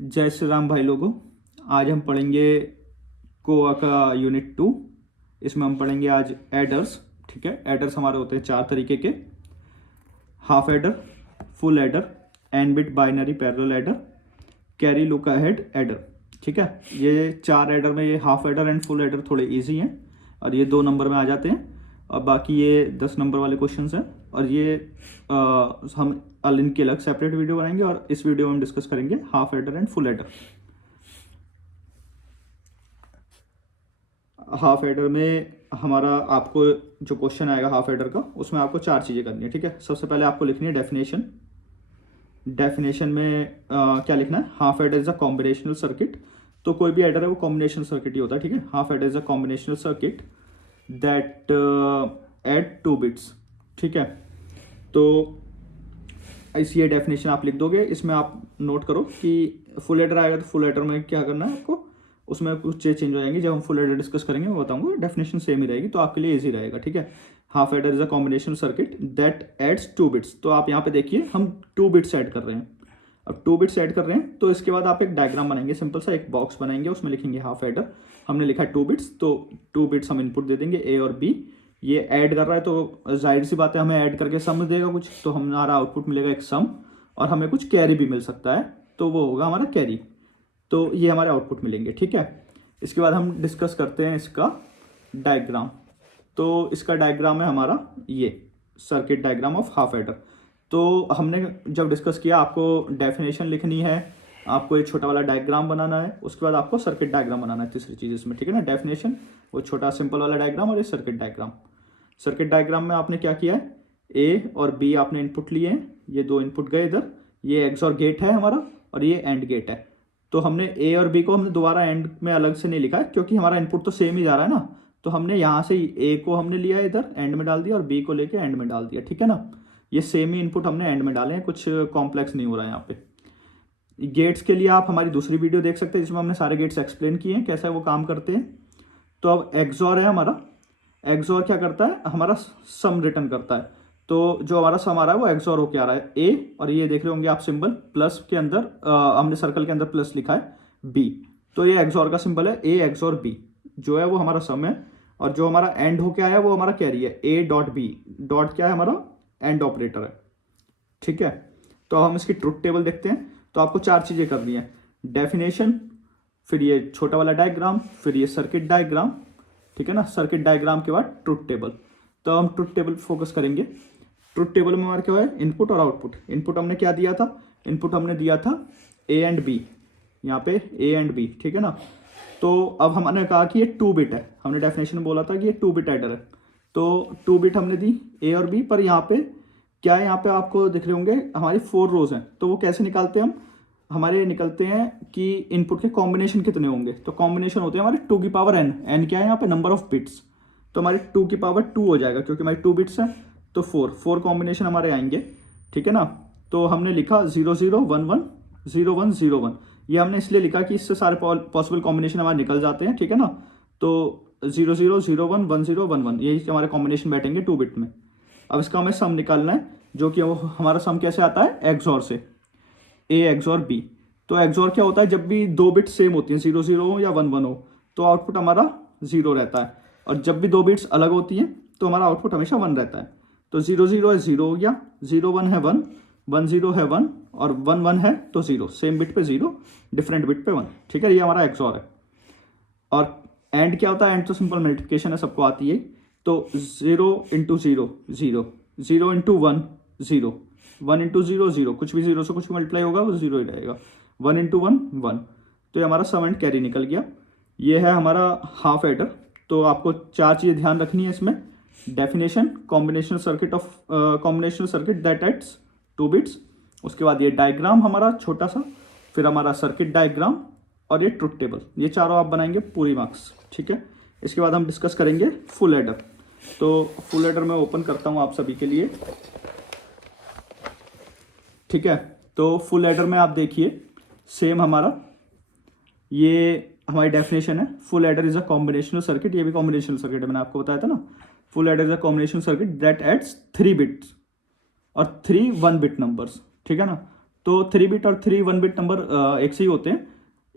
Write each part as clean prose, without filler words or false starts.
जय श्री राम भाई लोगों। आज हम पढ़ेंगे कोआ का यूनिट 2। इसमें हम पढ़ेंगे आज एडर्स। ठीक है, एडर्स हमारे होते हैं 4 तरीके के: half adder, full adder, N bit binary parallel adder, carry look ahead adder. ठीक है, ये 4 एडर में ये half adder and full adder थोड़े इजी हैं और ये 2 नंबर में आ जाते हैं और बाकी ये 10 नंबर वाले क्वेश्चंस हैं। और ये हम इनकी अलग सेपरेट वीडियो बनाएंगे और इस वीडियो में हम डिस्कस करेंगे half adder and full adder. Half adder में हमारा आपको जो क्वेश्चन आएगा हाफ एडर का, उसमें आपको 4 चीज़ें करनी है। ठीक है, सबसे पहले आपको लिखनी है डेफिनेशन। डेफिनेशन में क्या लिखना है? Half adder is a combinational circuit. तो कोई भी एडर है वो कॉम्बिनेशनल सर्किट ही होता है। ठीक है, half adder is a combinational circuit that add 2 bits. ठीक है, तो ऐसी ये डेफिनेशन आप लिख दोगे। इसमें आप नोट करो कि फुल एडर आएगा तो फुल एडर में क्या करना है आपको, उसमें कुछ चीज़ चेंज हो जाएंगी। जब हम फुल एडर डिस्कस करेंगे मैं बताऊंगा। डेफिनेशन सेम ही रहेगी तो आपके लिए इजी रहेगा। ठीक है, half adder is a combination circuit that adds 2 bits. तो आप यहाँ पे देखिए हम 2 बिट्स ऐड कर रहे हैं। अब 2 बिट्स ऐड कर रहे हैं तो इसके बाद आप एक डायग्राम बनाएंगे, सिंपल सा एक बॉक्स बनाएंगे, उसमें लिखेंगे हाफ एडर। हमने लिखा 2 बिट्स, तो 2 बिट्स हम इनपुट दे देंगे ए और बी। ये ऐड कर रहा है तो जाहिर सी बात है हमें ऐड करके सम देगा कुछ, तो हमारा आउटपुट मिलेगा एक सम और हमें कुछ कैरी भी मिल सकता है, तो वो होगा हमारा कैरी। तो ये हमारे आउटपुट मिलेंगे। ठीक है, इसके बाद हम डिस्कस करते हैं इसका डायग्राम। तो इसका डायग्राम है हमारा ये circuit diagram of half adder. तो हमने जब डिस्कस किया आपको डेफिनेशन लिखनी है, आपको एक छोटा वाला डायग्राम बनाना है, उसके बाद आपको सर्किट डायग्राम बनाना है, तीसरी चीज़ इसमें। ठीक है ना, डेफिनेशन, वो छोटा सिंपल वाला डायग्राम और ये सर्किट डायग्राम। सर्किट डायग्राम में आपने क्या किया है, ए और बी आपने इनपुट लिए हैं, ये 2 इनपुट गए इधर, ये एक्सऑर गेट है हमारा और ये एंड गेट है। तो हमने ए और बी को हमने दोबारा एंड में अलग से नहीं लिखा है क्योंकि हमारा इनपुट तो सेम ही जा रहा है ना। तो हमने यहाँ से ए को हमने लिया इधर एंड में डाल दिया और बी को लेके एंड में डाल दिया। ठीक है ना, ये सेम ही इनपुट हमने एंड में डाले हैं, कुछ कॉम्प्लेक्स नहीं हो रहा है यहाँ पे। गेट्स के लिए आप हमारी दूसरी वीडियो देख सकते हैं जिसमें हमने सारे गेट्स एक्सप्लेन किए हैं कैसे वो काम करते हैं। तो अब एक्सऑर है हमारा, एक्सऑर क्या करता है, हमारा सम रिटर्न करता है। तो जो हमारा सम आ रहा है वो एक्सऑर होके आ रहा है ए, और ये देख रहे होंगे आप सिंबल प्लस के अंदर, हमने सर्कल के अंदर प्लस लिखा है बी। तो ये एक्सऑर का सिंबल है, ए एक्सऑर बी जो है वो हमारा सम है, और जो हमारा एंड होके आया वो हमारा कैरी है, ए डॉट बी डॉट क्या है हमारा एंड ऑपरेटर है। ठीक है, तो हम इसकी ट्रुथ टेबल देखते हैं। तो आपको 4 चीज़ें करनी है, डेफिनेशन, फिर ये छोटा वाला डायग्राम, फिर ये सर्किट डायग्राम। ठीक है ना, सर्किट डायग्राम के बाद ट्रुथ टेबल। तो हम ट्रुथ टेबल फोकस करेंगे। ट्रुथ टेबल में हमारा क्या है, इनपुट और आउटपुट। इनपुट हमने क्या दिया था, इनपुट हमने दिया था ए एंड बी, यहाँ पे ए एंड बी। ठीक है ना, तो अब हमने कहा कि ये 2 बिट है, हमने डेफिनेशन में बोला था कि ये 2 बिट एडर है। तो 2 बिट हमने दी ए और बी, पर यहाँ पे क्या है, यहाँ पे आपको दिख रहे होंगे हमारी 4 रोज हैं। तो वो कैसे निकालते हैं हम, हमारे निकलते हैं कि इनपुट के कॉम्बिनेशन कितने होंगे। तो कॉम्बिनेशन होते हैं हमारे 2 की पावर n। n क्या है यहाँ पे, नंबर ऑफ बिट्स। तो हमारे 2 की पावर 2 हो जाएगा क्योंकि हमारी 2 बिट्स हैं, तो 4 कॉम्बिनेशन हमारे आएंगे। ठीक है ना, तो हमने लिखा 0 0 1 1 0 1 0 1। ये हमने इसलिए लिखा कि इससे सारे पॉसिबल कॉम्बिनेशन हमारे निकल जाते हैं। ठीक है ना, तो 0 0 0 1 1 0 1 1 यही हमारे कॉम्बिनेशन बैठेंगे 2 बिट में। अब इसका हमें सम निकालना है, जो कि वो हमारा सम कैसे आता है, एक्सऑर से, ए एक्सऑर बी। तो एक्सऑर क्या होता है, जब भी 2 बिट सेम होती हैं, 0 0 हो या 1 1 हो, तो आउटपुट हमारा 0 रहता है। और जब भी 2 बिट्स अलग होती हैं तो हमारा आउटपुट हमेशा 1 रहता है। तो 0 0 है 0 हो गया, 0 1 है 1, 1 0 है 1 और 1 1 है तो 0। सेम बिट पे 0, डिफरेंट बिट पे 1। ठीक है, ये हमारा एक्सऑर है। और एंड क्या होता है, एंड तो सिंपल मल्टीप्लिकेशन है, सबको आती है। तो 0 इंटू 0 0, 0 इंटू 1 0, 1 इंटू 0 0, कुछ भी 0 से कुछ मल्टीप्लाई होगा वो 0 ही रहेगा। 1 इंटू 1 1। तो ये हमारा सम एंड कैरी निकल गया। ये है हमारा हाफ एडर। तो आपको 4 चीज़ें ध्यान रखनी है इसमें, definition, combinational circuit that adds 2 bits, उसके बाद ये डायग्राम हमारा छोटा सा, फिर हमारा सर्किट डायग्राम और ये ट्रुथ टेबल। ये चारों आप बनाएंगे पूरी मार्क्स। ठीक है, इसके बाद हम डिस्कस करेंगे फुल एडर। तो फुल एडर मैं ओपन करता हूँ आप सभी के लिए। ठीक है, तो फुल एडर में आप देखिए सेम हमारा ये हमारी डेफिनेशन है, full adder is a combinational circuit. ये भी कॉम्बिनेशनल सर्किट है, मैंने आपको बताया था ना। Full adder is a combinational circuit that adds 3 bits और 3 1 बिट नंबर्स। ठीक है ना, तो 3 बिट और 1 बिट नंबर एक से ही होते हैं।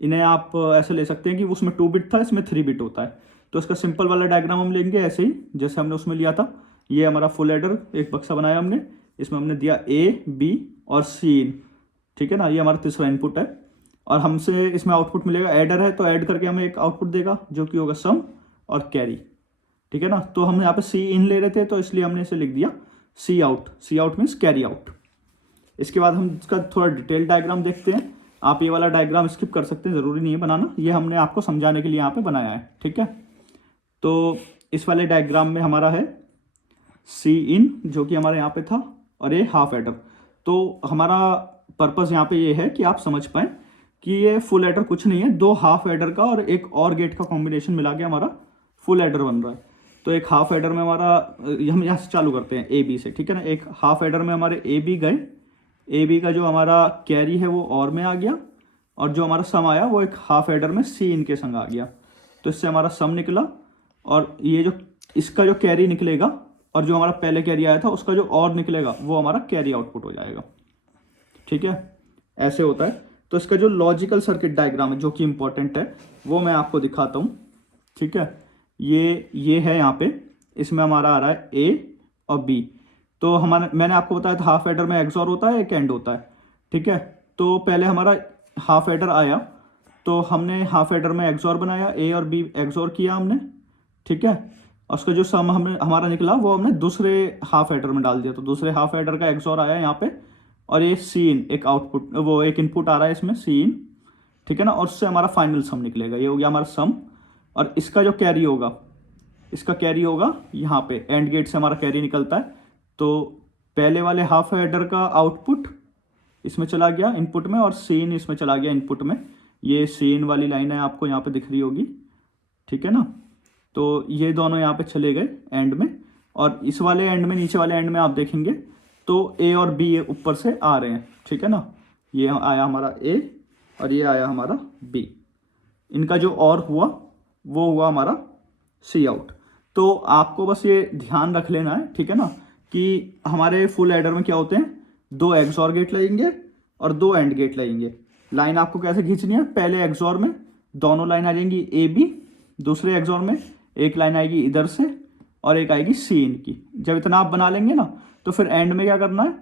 इन्हें आप ऐसे ले सकते हैं कि उसमें 2 बिट था, इसमें 3 बिट होता है। तो इसका सिंपल वाला डायग्राम हम लेंगे ऐसे ही जैसे हमने उसमें लिया था। ये हमारा फुल एडर एक बक्सा बनाया हमने, इसमें हमने दिया ए, बी और सी इन, ठीक है ना। ये हमारा तीसरा इनपुट है और हमसे इसमें आउटपुट मिलेगा। एडर है तो ऐड करके हमें एक आउटपुट देगा जो कि होगा सम और कैरी, ठीक है ना। तो हम यहाँ पे सी इन ले रहे थे तो इसलिए हमने इसे लिख दिया सी आउट। सी आउट मीन्स कैरी आउट। इसके बाद हम इसका थोड़ा डिटेल डायग्राम देखते हैं। आप ये वाला डायग्राम स्किप कर सकते हैं, ज़रूरी नहीं है बनाना, ये हमने आपको समझाने के लिए यहाँ पे बनाया है, ठीक है। तो इस वाले डायग्राम में हमारा है सी इन जो कि हमारे यहाँ पे था और ये हाफ एडर। तो हमारा पर्पज़ यहाँ पे ये है कि आप समझ पाएँ कि ये फुल एडर कुछ नहीं है, दो हाफ एडर का और एक और गेट का कॉम्बिनेशन मिला के हमारा फुल एडर बन रहा है। तो एक हाफ एडर में हमारा, हम यहाँ से चालू करते हैं ए बी से, ठीक है ना। एक हाफ एडर में हमारे ए बी गए, ए बी का जो हमारा कैरी है वो और में आ गया और जो हमारा सम आया वो एक हाफ एडर में सी इन के संग आ गया। तो इससे हमारा सम निकला और ये जो इसका जो कैरी निकलेगा और जो हमारा पहले कैरी आया था उसका जो और निकलेगा वो हमारा कैरी आउटपुट हो जाएगा, ठीक है। ऐसे होता है। तो इसका जो लॉजिकल सर्किट डायग्राम है जो कि इंपॉर्टेंट है वो मैं आपको दिखाता हूँ, ठीक है। ये है यहाँ पे, इसमें हमारा आ रहा है ए और बी। तो हमारा, मैंने आपको बताया था हाफ एडर में एक्सॉर होता है, एक एंड होता है, ठीक है। तो पहले हमारा हाफ एडर आया तो हमने हाफ एडर में एक्सॉर बनाया, ए और बी एक्सॉर किया हमने, ठीक है। और उसका जो सम हमने हमारा निकला वो हमने दूसरे हाफ एडर में डाल दिया। तो दूसरे हाफ एडर का एक्सॉर आया यहाँ पे और ये सी इन एक आउटपुट, वो एक इनपुट आ रहा है इसमें सी इन, ठीक है ना। और उससे हमारा फाइनल सम निकलेगा, ये हो गया हमारा सम। और इसका जो कैरी होगा, इसका कैरी होगा यहाँ पे एंड गेट से हमारा कैरी निकलता है। तो पहले वाले हाफ एडर का आउटपुट इसमें चला गया इनपुट में और सीन इसमें चला गया इनपुट में। ये सीन वाली लाइन है आपको यहाँ पे दिख रही होगी, ठीक है ना। तो ये दोनों यहाँ पे चले गए एंड में और इस वाले एंड में, नीचे वाले एंड में आप देखेंगे तो ए और बी ऊपर से आ रहे हैं, ठीक है ना। ये आया हमारा ए और ये आया हमारा बी। इनका जो और हुआ वो हुआ हमारा सी आउट। तो आपको बस ये ध्यान रख लेना है, ठीक है ना, कि हमारे फुल एडर में क्या होते हैं, दो एक्सॉर गेट लगेंगे और दो एंड गेट लगेंगे। लाइन आपको कैसे खींचनी है, पहले एक्सॉर में दोनों लाइन आ जाएंगी ए बी, दूसरे एक्सॉर में एक लाइन आएगी इधर से और एक आएगी सी इन की। जब इतना आप बना लेंगे ना तो फिर एंड में क्या करना है,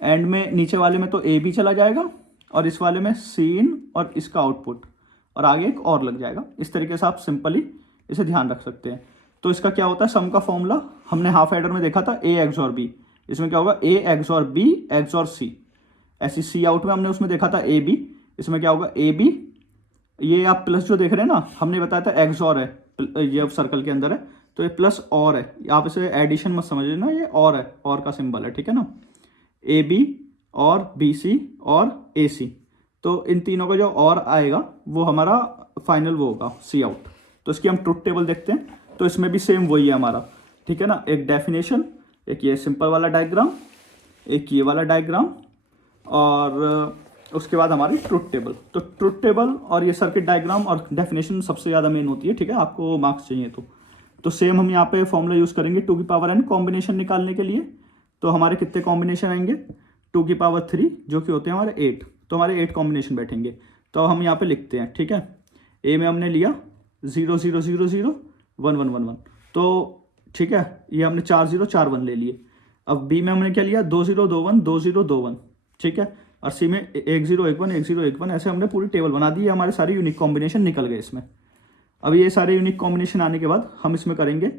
एंड में नीचे वाले में तो ए बी चला जाएगा और इस वाले में सी इन और इसका आउटपुट और आगे एक और लग जाएगा। इस तरीके से आप सिंपली इसे ध्यान रख सकते हैं। तो इसका क्या होता है, सम का फॉर्मूला हमने हाफ एडर में देखा था ए एक्सॉर बी, इसमें क्या होगा ए एक्सॉर बी एक्सॉर सी। ऐसी सी आउट में हमने उसमें देखा था ए बी, इसमें क्या होगा ए बी। ये आप प्लस जो देख रहे हैं ना, हमने बताया था एक्सॉर है, ये सर्कल के अंदर है तो ये प्लस और है, आप इसे एडिशन मत समझ लेना, ये और है, और का सिंबल है, ठीक है ना। ए बी और बी सी और ए सी, तो इन तीनों का जो और आएगा वो हमारा फाइनल वो होगा सी आउट। तो इसकी हम ट्रुथ टेबल देखते हैं। तो इसमें भी सेम वही है हमारा, ठीक है ना। एक डेफिनेशन, एक ये सिंपल वाला डायग्राम, एक ये वाला डायग्राम और उसके बाद हमारी ट्रुथ टेबल। तो ट्रुथ टेबल और ये सर्किट डायग्राम और डेफिनेशन सबसे ज़्यादा मेन होती है, ठीक है, आपको मार्क्स चाहिए तो सेम हम यहाँ पे फॉर्मूला यूज़ करेंगे 2 की पावर n कॉम्बिनेशन निकालने के लिए। तो हमारे कितने कॉम्बिनेशन आएंगे, 2 की पावर 3 जो कि होते हैं हमारे 8, तो हमारे 8 कॉम्बिनेशन बैठेंगे। तो हम यहाँ पे लिखते हैं, ठीक है। ए में हमने लिया 0 0 0 0 1 1 1 1, तो ठीक है, ये हमने 4 0 4 1 ले लिए। अब बी में हमने क्या लिया 2 0 2 1 2 0 2 1, ठीक है। और सी में 1 0 1 1 1 0 1 1, ऐसे हमने पूरी टेबल बना दी है, हमारे सारे यूनिक कॉम्बिनेशन निकल गए इसमें। अब ये सारे यूनिक कॉम्बिनेशन आने के बाद हम इसमें करेंगे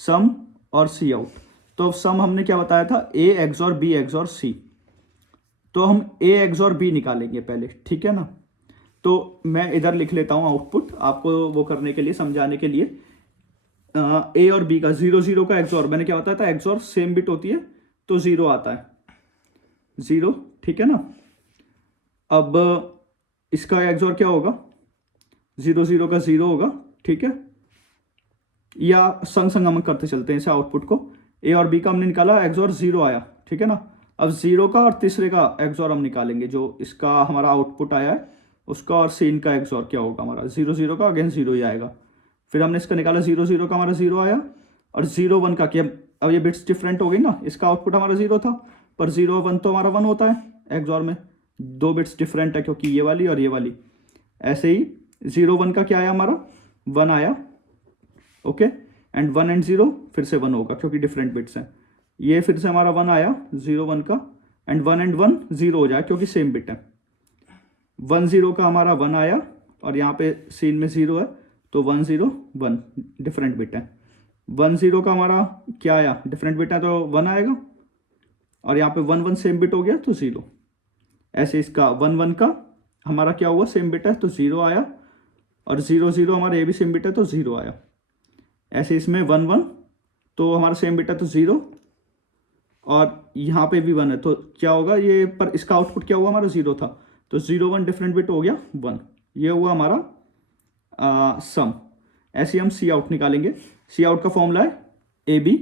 सम और सी आउट। तो सम हमने क्या बताया था, ए एक्सॉर बी एक्सॉर सी, तो हम ए एक्सॉर बी निकालेंगे पहले, ठीक है ना। तो मैं इधर लिख लेता हूँ आउटपुट आपको वो करने के लिए, समझाने के लिए। ए और बी का 0 0 का एक्सॉर, मैंने क्या बताया था, एक्सॉर सेम बिट होती है तो 0 आता है 0, ठीक है ना। अब इसका एक्सॉर क्या होगा, 0 0 का 0 होगा, ठीक है। या संग संग हम करते चलते हैं इसे आउटपुट को। ए और बी का हमने निकाला, एक्सॉर 0 आया, ठीक है ना। अब 0 का और तीसरे का एक्सॉर हम निकालेंगे, जो इसका हमारा आउटपुट आया है उसका और सीन का एक्सॉर क्या होगा हमारा, 0 0 का अगेन 0 ही आएगा। फिर हमने इसका निकाला 0 0 का हमारा 0 आया और 0 1 का क्या, अब ये बिट्स डिफरेंट हो गई ना, इसका आउटपुट हमारा 0 था पर 0 1 तो हमारा 1 होता है एक्सॉर में, 2 बिट्स डिफरेंट है क्योंकि ये वाली और ये वाली। ऐसे ही 0 1 का क्या आया हमारा 1 आया, ओके, एंड 1 एंड 0 फिर से 1 होगा क्योंकि डिफरेंट बिट्स हैं। ये फिर से हमारा 1 आया 0 1 का, एंड 1 एंड 1 0 हो जाए क्योंकि सेम बिट है। 1 0 का हमारा 1 आया और यहाँ पे सीन में 0 है तो 1 0 1 डिफरेंट बिट है। 1 0 का हमारा क्या आया डिफरेंट बिट है तो 1 आएगा, और यहाँ पे 1 1 सेम बिट हो गया तो 0। ऐसे इसका 1 1 का हमारा क्या हुआ सेम बिट है तो 0 आया, और 0 0 हमारा ये भी सेम बिट है तो 0 आया। ऐसे इसमें 1 1 तो हमारा सेम बिट है तो 0, और यहाँ पे भी 1 है तो क्या होगा ये, पर इसका आउटपुट क्या हुआ हमारा 0 था तो 0 1 डिफरेंट बिट हो गया 1। ये हुआ हमारा सम। ऐसे हम सी आउट निकालेंगे। सी आउट का फॉर्मूला है ए बी,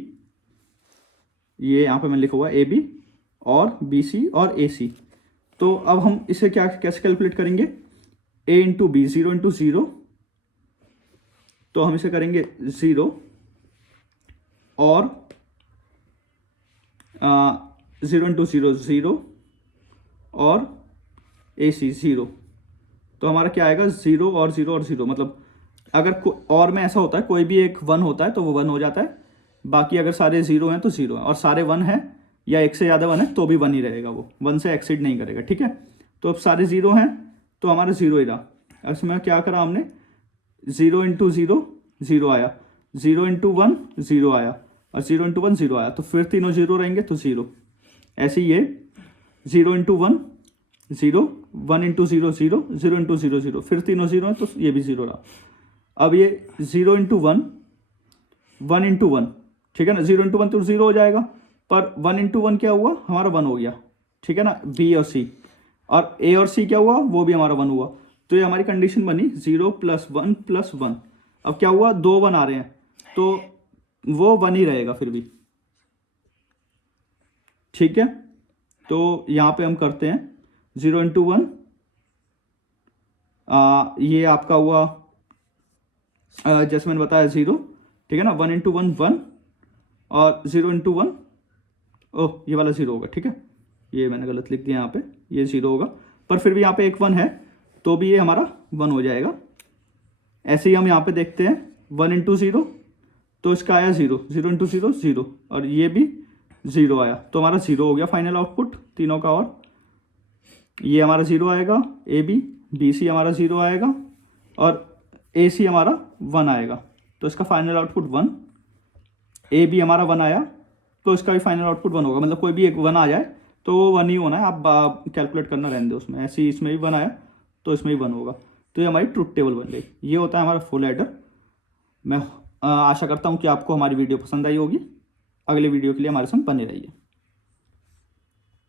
ये यहाँ पे मैंने लिखा हुआ है ए बी और बी सी और ए सी। तो अब हम इसे क्या कैसे कैलकुलेट करेंगे, ए इंटू बी 0 इंटू 0, तो हम इसे करेंगे 0 और 0 इंटू 0 0 और ए सी 0। तो हमारा क्या आएगा 0 और 0 और 0, मतलब अगर और में ऐसा होता है कोई भी एक 1 होता है तो वो 1 हो जाता है, बाकी अगर सारे 0 हैं तो 0 है, और सारे 1 हैं या एक से ज़्यादा 1 है तो भी 1 ही रहेगा, वो 1 से एक्सीड नहीं करेगा, ठीक है। तो अब सारे 0 हैं तो हमारा 0 ही रहा। अब इसमें क्या करा हमने 0 इंटू 0 0 आया, 0 इंटू 1 0 आया, और 0 इंटू 1 0 आया, तो फिर तीनों 0 रहेंगे तो 0। ऐसे ही ये 0 इंटू 1 0, 1 इंटू 0 0, 0 इंटू 0 0, फिर तीनों 0 हैं तो ये भी 0 रहा। अब ये 0 इंटू 1 1 इंटू 1, ठीक है ना, 0 इंटू 1 तो 0 हो जाएगा, पर 1 इंटू 1 क्या हुआ हमारा 1 हो गया, ठीक है ना, बी और सी, और ए और सी क्या हुआ वो भी हमारा 1 हुआ। तो ये हमारी कंडीशन बनी 0 प्लस 1 प्लस 1। अब क्या हुआ 2 1 आ रहे हैं तो वो 1 ही रहेगा फिर भी, ठीक है। तो यहाँ पे हम करते हैं 0 इंटू 1, ये आपका हुआ जैसे मैंने बताया 0, ठीक है ना, 1 इंटू 1 1, और 0 इंटू 1 ओह ये वाला 0 होगा, ठीक है, ये मैंने गलत लिख दिया यहाँ पे, ये 0 होगा, पर फिर भी यहाँ पे एक 1 है तो भी ये हमारा 1 हो जाएगा। ऐसे ही हम यहाँ पे देखते हैं 1 इंटू 0 तो इसका आया 0, 0 इंटू 0 0, और ये भी 0 आया, तो हमारा 0 हो गया फाइनल आउटपुट तीनों का। और ये हमारा 0 आएगा ए बी, बी सी हमारा 0 आएगा, और ए सी हमारा 1 आएगा, तो इसका फाइनल आउटपुट 1। ए बी हमारा 1 आया तो इसका भी फाइनल आउटपुट 1 होगा, मतलब कोई भी एक 1 आ जाए तो वो 1 ही होना है, आप कैलकुलेट करना रहने दो उसमें। ऐसे ही इसमें भी 1 आया तो इसमें भी 1 होगा, तो ये हमारी ट्रुथ टेबल बन गई। ये होता है हमारा फुल एडर। मैं आशा करता हूँ कि आपको हमारी वीडियो पसंद आई होगी। अगले वीडियो के लिए हमारे संग बने रहिए।